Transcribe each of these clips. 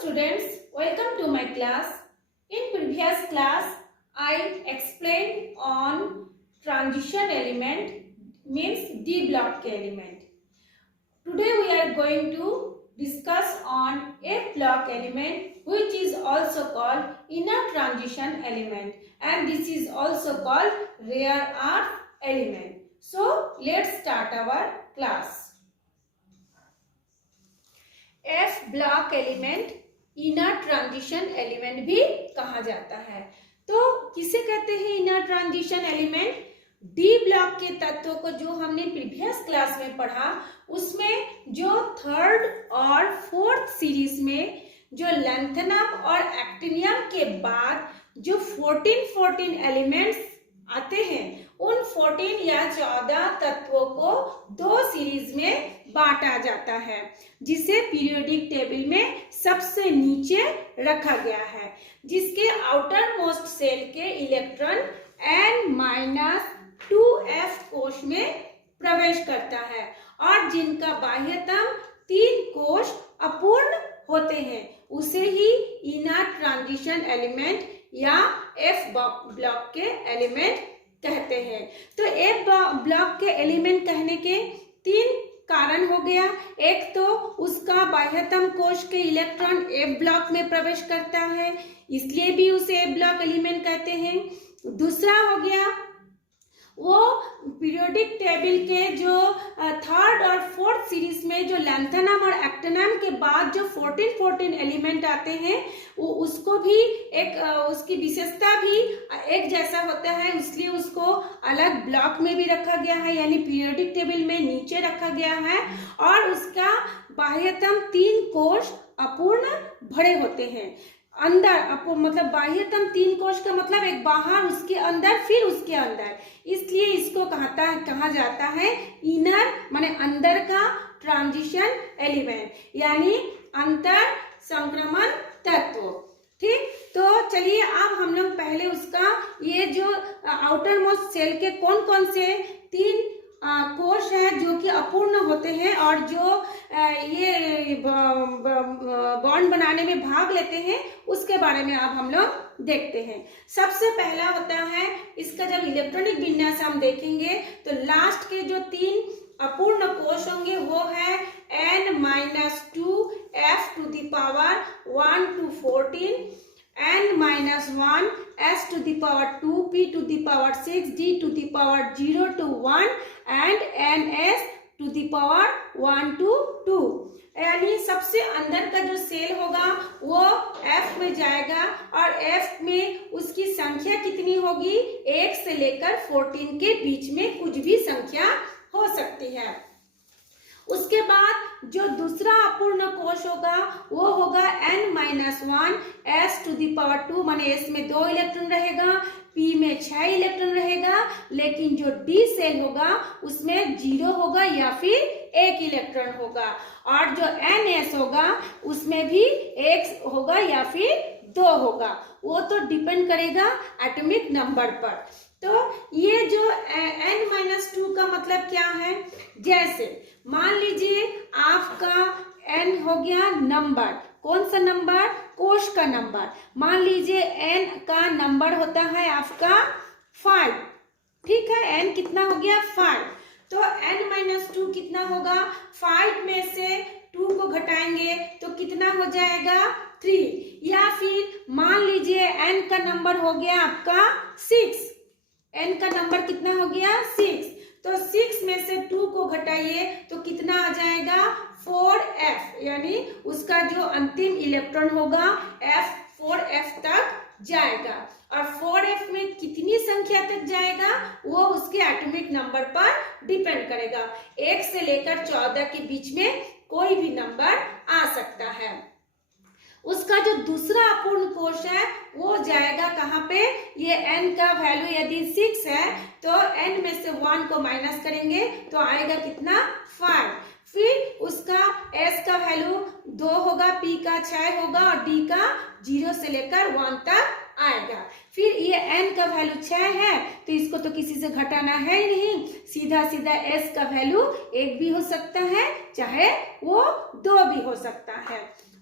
students, welcome to my class. In previous class, I explained on transition element means D block element. Today we are going to discuss on F block element, which is also called inner transition element, and this is also called rare earth element. So let's start our class. F block element inner transition element भी कहा जाता है। तो किसे कहते हैं inner transition element? D block के तत्वों को जो हमने प्रीवियस क्लास में पढ़ा, उसमें जो थर्ड और फोर्थ सीरीज में जो लैंथनम और एक्टिनियम के बाद जो 14 एलिमेंट्स आते हैं, उन 14 या 14 तत्वों को दो सीरीज में बांटा जाता है, जिसे पीरियोडिक टेबल में सबसे नीचे रखा गया है, जिसके आउटर मोस्ट सेल के इलेक्ट्रॉन n-2f कोश में प्रवेश करता है और जिनका बाह्यतम 3 कोश अपूर्ण होते हैं, उसे ही इनर ट्रांजिशन एलिमेंट या एफ ब्लॉक के एलिमेंट कहते हैं। तो एफ ब्लॉक के एलिमेंट कहने के 3 कारण हो गया। एक तो उसका बाह्यतम कोश के इलेक्ट्रॉन एफ ब्लॉक में प्रवेश करता है, इसलिए भी उसे एफ ब्लॉक एलिमेंट कहते हैं। दूसरा हो गया वो पीरियोडिक टेबल के जो थर्ड और फोर्थ सीरीज में जो लैंथनम और एक्टिनियम के बाद जो 14 एलिमेंट आते हैं, वो उसको भी एक उसकी विशेषता भी एक जैसा होता है, इसलिए उसको अलग ब्लॉक में भी रखा गया है, यानी पीरियोडिक टेबल में नीचे रखा गया है। और उसका बाह्यतम 3 कोश अपूर्ण भरे होते हैं। अंदर मतलब बाह्यतम 3 कोश का मतलब एक बाहर, उसके अंदर, फिर उसके अंदर, इसलिए इसको कहा जाता है इनर माने अंदर का ट्रांजिशन एलिमेंट, यानी अंतर संक्रमण तत्व। ठीक, तो चलिए अब हम लोग पहले उसका ये जो आउटर मोस्ट सेल के कौन कौन से 3 कोश है जो कि अपूर्ण होते हैं और जो ये बॉन्ड बनाने में भाग लेते हैं, उसके बारे में अब हम लोग देखते हैं। सबसे पहला होता है, इसका जब इलेक्ट्रॉनिक विन्यास हम देखेंगे तो लास्ट के जो 3 अपूर्ण कोश होंगे वो है n-2f to the power 1 to 14, n-1 s to the power 2, p to the power 6, d to the power 0 to 1 and ns to the power 1 to 2। यानी सबसे अंदर का जो सेल होगा वो F में जाएगा और F में उसकी संख्या कितनी होगी? 1 से लेकर 14 के बीच में कुछ भी संख्या हो सकती है। उसके बाद जो दूसरा अपूर्ण कोश होगा वो होगा n-1 s to the power 2, माने s में 2 इलेक्ट्रॉन रहेगा, p में 6 इलेक्ट्रॉन रहेगा, लेकिन जो d सेल होगा उसमें 0 होगा या फिर 1 इलेक्ट्रॉन होगा, और जो ns होगा उसमें भी 1 होगा या फिर 2 होगा। वो तो डिपेंड करेगा एटॉमिक नंबर पर। तो ये जो n-2 का मतलब क्या है? जैसे मान लीजिए आपका n हो गया नंबर, कौन सा नंबर? कोश का नंबर। मान लीजिए n का नंबर होता है आपका 5, ठीक है, n कितना हो गया? 5। तो n-2 कितना होगा? 5 में से 2 को घटाएंगे तो कितना हो जाएगा? 3। या फिर मान लीजिए n का नंबर हो गया आपका 6, n का नंबर कितना हो गया? 6। तो 6 में से 2 को घटाइए तो कितना आ जाएगा? 4f, यानी उसका जो अंतिम इलेक्ट्रॉन होगा f 4f तक जाएगा। और 4f में कितनी संख्या तक जाएगा वो उसके एटॉमिक नंबर पर डिपेंड करेगा। 1 से लेकर 14 के बीच में कोई भी नंबर आ सकता है। उसका जो दूसरा अपूर्ण कोश है वो जाएगा कहाँ पे? ये n का वैल्यू यदि 6 है तो n में से 1 को माइनस करेंगे तो आएगा कितना? 5। फिर उसका s का वैल्यू 2 होगा, p का 6 होगा और d का 0 से लेकर 1 तक आएगा। फिर ये n का वैल्यू 6 है तो इसको तो किसी से घटाना है ही नहीं, सीधा सीधा s का वैल्यू 1 भी हो सकता है चाहे वो 2 भी हो सकता है।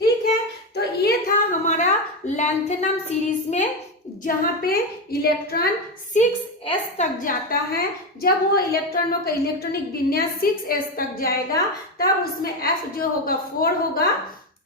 ठीक है, तो ये था हमारा लैंथेनम सीरीज में जहां पे इलेक्ट्रॉन 6s तक जाता है। जब वो इलेक्ट्रॉनों का इलेक्ट्रॉनिक विन्यास 6s तक जाएगा तब उसमें f जो होगा 4 होगा,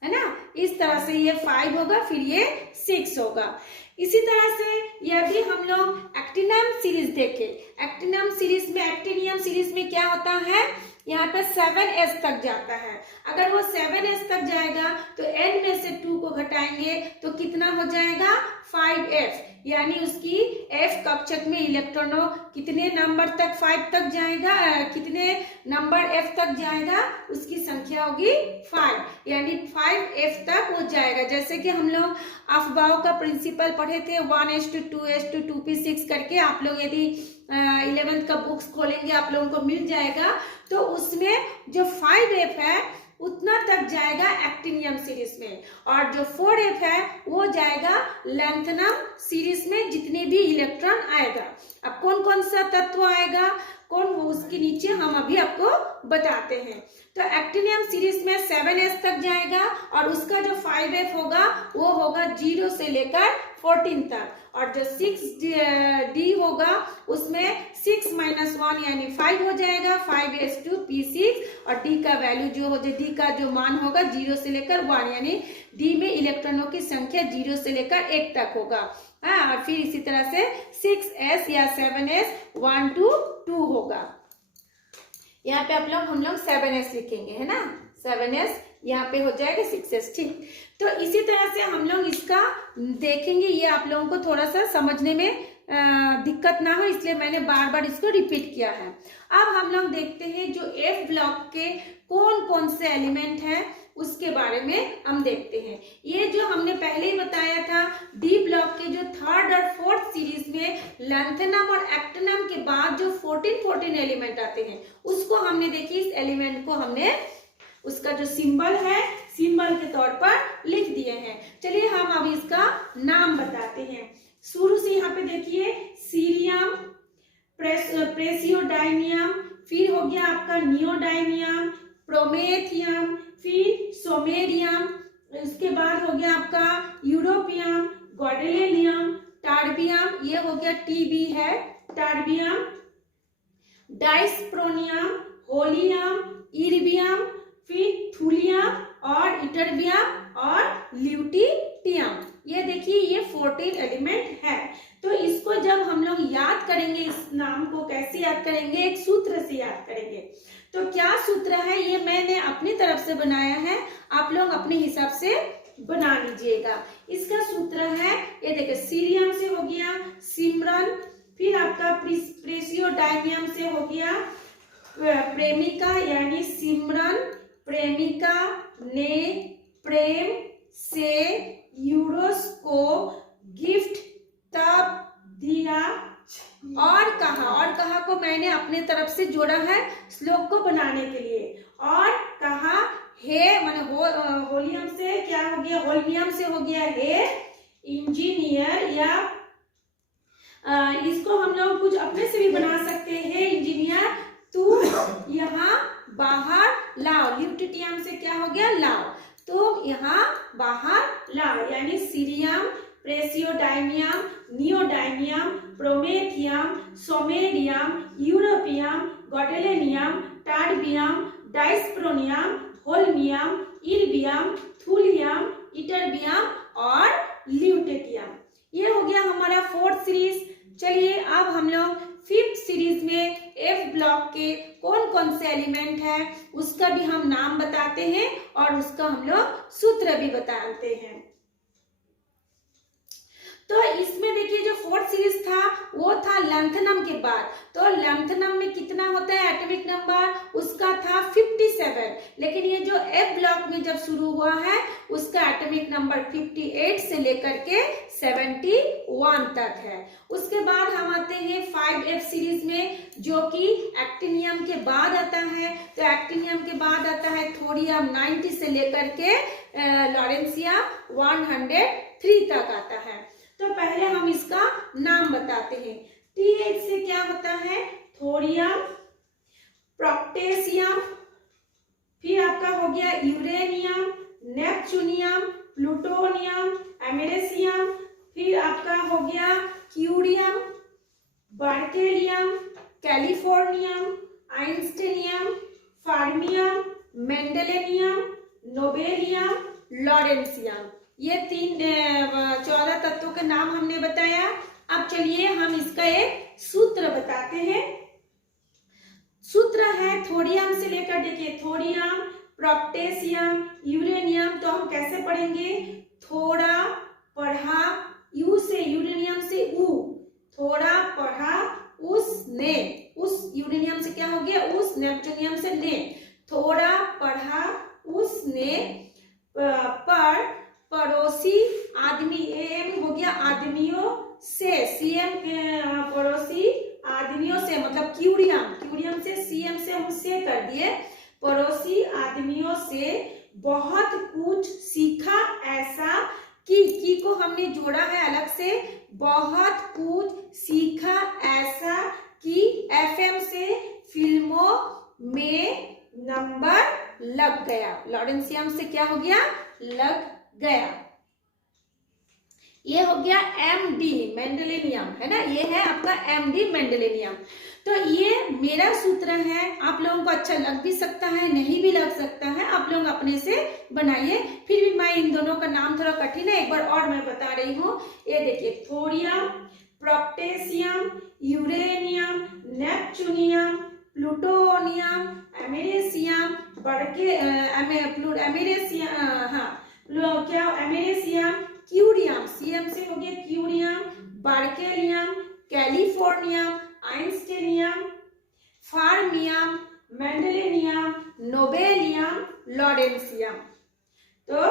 है ना। इस तरह से ये 5 होगा, फिर ये 6 होगा। इसी तरह से यदि हम लोग एक्टिनम सीरीज देखें, एक्टिनम सीरीज में, एक्टिनियम सीरीज में क्या होता है, यहाँ पे 7s तक जाता है। अगर वो 7s तक जाएगा तो n में से 2 को घटाएंगे तो कितना हो जाएगा 5f, यानी उसकी f कक्षक में इलेक्ट्रॉनों कितने नंबर तक 5 तक जाएगा, कितने नंबर f तक जाएगा, उसकी संख्या होगी 5, यानी 5f तक वो जाएगा। जैसे कि हम लोग अफबाओ का प्रिंसिपल पढ़े थे 1s2 2p6 करके, आप लोग यदि 11th का बुक्स खोलेंगे आप लोगों को मिल जाएगा। तो उसमें जो 5f है उतना तक जाएगा एक्टिनियम सीरीज में, और जो 4f है वो जाएगा लैंथेनम सीरीज में, जितने भी इलेक्ट्रॉन आएगा। अब कौन कौन सा तत्व आएगा, कौन वो, उसके नीचे हम अभी आपको बताते हैं। तो एक्टिनियम सीरीज में 7s तक जाएगा और उसका जो 5f होगा वो होगा 0 से लेकर 14 तक, और जो 6d होगा उसमें 6 - 1 यानी 5 हो जाएगा, 5s2p6, और d का वैल्यू जो हो, d का जो मान होगा 0 से लेकर 1, यानी d में इलेक्ट्रॉनों की संख्या 0 से लेकर 1 तक होगा। हाँ, फिर इसी तरह से 6s या 7s 1 to 2 होगा। यहाँ पे हम लोग 7s लिखेंगे, है ना, 7s यहाँ पे हो जाएगा 6s। ठीक, तो इसी तरह से हम लोग इसका देखेंगे, ये आप लोगों को थोड़ा सा समझने में दिक्कत ना हो इसलिए मैंने बार बार इसको रिपीट किया है। अब हम लोग देखते हैं जो F ब्लॉक के कौन कौन से एलिमेंट हैं उसके बारे में हम देखते हैं। ये जो हमने पहले ही बताया था, डी ब्लॉक के जो 3rd और 4th सीरीज में लैंथेनम और एक्टिनम के बाद जो 14 एलिमेंट आते हैं उसको हमने देखी, इस एलिमेंट को हमने उसका जो सिंबल है सिंबल के तौर पर लिख दिए हैं। चलिए हम अब इसका नाम बताते हैं। शुरू से यहाँ पे देखिए, सीरियम, प्रेसियोडाइनियम, फिर हो गया आपका नियोडाइनियम, प्रोमेथियम, फिर सोमेरियम, उसके बाद हो गया आपका यूरोपियम, गॉडेलेनियम, टार्बियम, ये हो गया टीबी है, टार्बियम, डाइस्प्रोनियम, होलियम, इर्बियम, फिर थूलियम और इटर्बियम और ल्यूटियम। ये देखिए ये 14 एलिमेंट है। तो इसको जब हम लोग याद करेंगे, इस नाम को कैसे याद करेंगे, एक सूत्र से याद करेंगे। तो क्या सूत्र है, ये मैंने अपनी तरफ से बनाया है, आप लोग अपने हिसाब से बना लीजिएगा। इसका सूत्र है, ये देखिए, सीरियम से हो गया सिमरन, फिर आपका प्रेसियोडाइनियम से हो गया प्रेमिका, यानी सिमरन, प्रेमिका ने प्रेम से यूरोस को गिफ्ट तब दिया, और कहा को मैंने अपने तरफ से जोड़ा है श्लोक को बनाने के लिए, और कहा हे माने होलियम से क्या हो गया, होलियम से हो गया हे इंजीनियर, या इसको हम लोग कुछ अपने से भी बना सकते हैं, इंजीनियर तू यहाँ बाहर लाओ, ल्यूटियम से क्या हो गया लाओ, तो यहाँ बाहर लाओ, यानी cerium, praseodymium, neodymium, promethium, samarium, europium, gadolinium, terbium, dysprosium, holmium, erbium, thulium, ytterbium और ल्यूटियम। ये हो गया हमारा 4th सीरीज। चलिए अब हम लोग 5th सीरीज में F ब्लॉक के कौन कौन से एलिमेंट है उसका भी हम नाम बताते हैं और उसका हम लोग सूत्र भी बताते हैं। तो इसमें देखिए जो 4th सीरीज था वो था लैंथेनम के बाद। तो लैंथेनम में कितना होता है एटॉमिक नंबर, उसका था 57, लेकिन ये जो F ब्लॉक में जब शुरू हुआ है उसका एटॉमिक नंबर 58 से लेकर के 71 तक है। उसके बाद हम आते हैं 5F सीरीज में, जो कि एक्टिनियम के बाद आता है। तो एक्टिनियम के बाद आता है थोरियम 90 से लेकर के लॉरेंसियम 103 तक आता है। तो पहले हम इसका नाम बताते हैं। TH से क्या होता है? थोरियम, प्रोक्टेशियम, फिर आपका हो गया यूरेनियम, नेपच्यूनियम, प्लूटोनियम, अमेरिशियम, फिर आपका हो गया curium, berkelium, californium, einsteinium, fermium, mendelevium, nobelium, lawrencium. ये 14 तत्वों के नाम हमने बताया। अब चलिए हम इसका एक सूत्र बताते हैं। सूत्र है थोरियम से लेकर, देखिए थोरियम, प्रोक्टेशियम, यूरेनियम, तो हम कैसे पढ़ेंगे? थोड़ा पढ़ा, यू से यूरेनियम से ऊ, थोड़ा पढ़ा उसने, उस यूरेनियम से क्या हो गया? उस, नेपच्यूनियम से ने, थोड़ा पढ़ा उसने, पर पड़ोसी आदमी, एम हो गया आदमियों से, सीएम पड़ोसी आदमियों से, मतलब क्यूरियम से, सीएम से हम से कर दिए, पड़ोसी आदमियों से बहुत कुछ सीखा ऐसा की को हमने जोड़ा है अलग से, बहुत कुछ सीखा ऐसा कि एफएम से फिल्मों में नंबर लग गया। लॉरेंसियम से क्या हो गया? लग गया। ये हो गया MD मेंडेलियम, है ना, ये है आपका MD मेंडेलियम। तो ये मेरा सूत्र है, आप लोगों को अच्छा लग भी सकता है, नहीं भी लग सकता है, आप लोग अपने से बनाइए। फिर भी मैं इन दोनों का नाम थोड़ा कठिन है, एक बार और मैं बता रही हूँ। ये देखिए thorium, protactinium, uranium, neptunium, plutonium, americium, americium, curium, CM से हो गया curium, berkelium, californium, einsteinium, fermium, mendelevium, nobelium, lawrencium. तो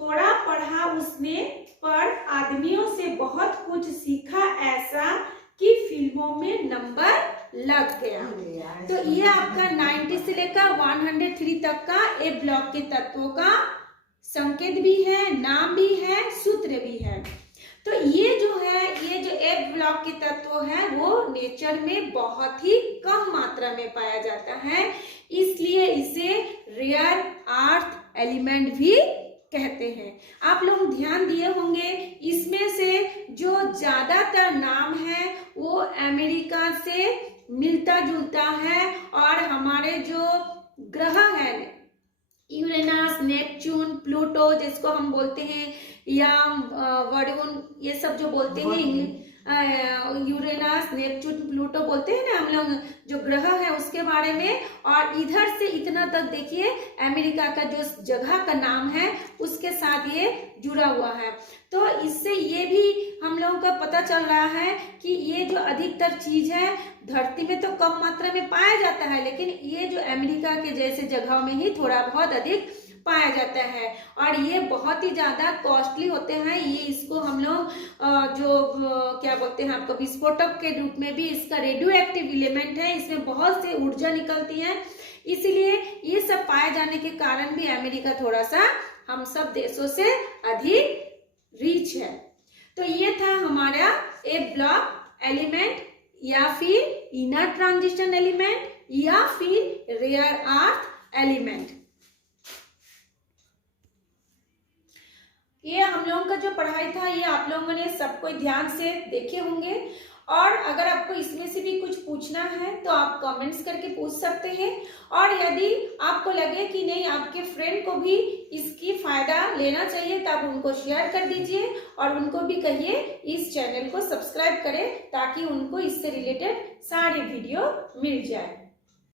थोड़ा पढ़ा उसने, पर आदमियों से बहुत कुछ सीखा ऐसा कि फिल्मों में नंबर लग गया। तो ये आपका 90 से लेकर 103 तक का ए ब्लॉक के तत्वों का संकेत भी है, नाम भी है, सूत्र भी है। तो ये जो है, ये जो ए ब्लॉक के तत्व है वो नेचर में बहुत ही कम मात्रा में पाया जाता है, इसलिए इसे रेयर अर्थ एलिमेंट भी कहते हैं। आप लोग ध्यान दिए होंगे, इसमें से जो ज्यादातर नाम है वो अमेरिका से मिलता जुलता है, और हमारे जो ग्रह है यूरेनस, नेपच्यून, प्लूटो जिसको हम बोलते हैं, या वरुण, ये सब जो बोलते हैं यूरेनस, नेपच्यून, प्लूटो बोलते हैं ना हम लोग, जो ग्रह है उसके बारे में। और इधर से इतना तक देखिए अमेरिका का जो जगह का नाम है उसके साथ ये जुड़ा हुआ है। तो इससे ये भी हम लोगों का पता चल रहा है कि ये जो अधिकतर चीज है धरती में तो कम मात्रा में पाया जाता है, लेकिन ये जो अमेरिका के जैसे जगहों में ही थोड़ा बहुत अधिक पाया जाता है, और ये बहुत ही ज्यादा कॉस्टली होते हैं। ये इसको हम लोग क्या बोलते हैं आपको, विस्फोटक के रूप में भी, इसका रेडियो एक्टिव एलिमेंट है, इसमें बहुत से ऊर्जा निकलती है, इसीलिए ये सब पाए जाने के कारण भी अमेरिका थोड़ा सा हम सब देशों से अधिक रिच है। तो ये था हमारा ए ब्लॉक एलिमेंट, या फिर इनर ट्रांजिशन एलिमेंट, या फिर रेयर अर्थ एलिमेंट। ये हम लोगों का जो पढ़ाई था ये आप लोगों ने सबको ध्यान से देखे होंगे, और अगर आपको इसमें से भी कुछ पूछना है तो आप कमेंट्स करके पूछ सकते हैं। और यदि आपको लगे कि नहीं आपके फ्रेंड को भी इसकी फायदा लेना चाहिए तो आप उनको शेयर कर दीजिए, और उनको भी कहिए इस चैनल को सब्सक्राइब करें ताकि उनको इससे रिलेटेड सारे वीडियो मिल जाए।